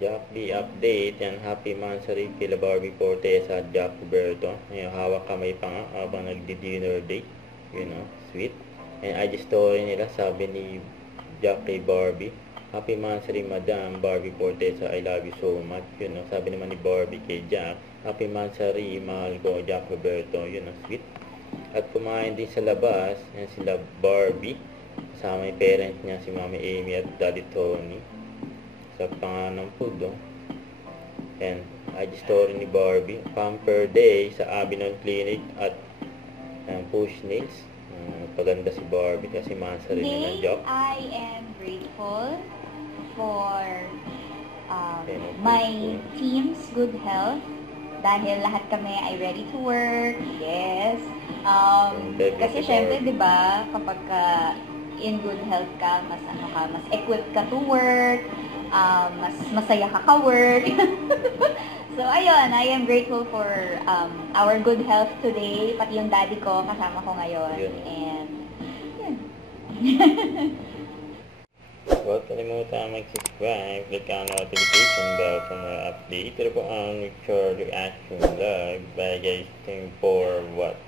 Jack B update. Yan, happy monthsary kila Barbie Fortesa at Jack Roberto. Ngayon, hawak kamay pa nga habang nagdi-dinner date. You know, sweet. And IG story nila, sabi ni Jack kay Barbie, happy monthsary Madam Barbie Fortesa, I love you so much. You know, sabi naman ni Barbie kay Jack, happy monthsary, mahal ko Jack Roberto. You know, sweet. At kumain din sa labas, yan sila Barbie. Kasama yung parents niya, si Mami Amy at Daddy Tony. Sa panganang food, oh. And IG story ni Barbie, pamper day sa Abinon Clinic at push nails. Paganda si Barbie kasi masa rin ng joke. I am grateful for my team's good health dahil lahat kami ay ready to work. Yes. Kasi syempre, 'di ba, kapag in good health ka, mas equipped ka to work, mas masaya ka work. So, ayun, I am grateful for our good health today. Pati yung daddy ko, kasama ko ngayon. And, yun. Huwag kalimutan mag-subscribe, click ang notification bell for more update. Ito po ang Richard Reaction Live. Bye guys, thank you for what?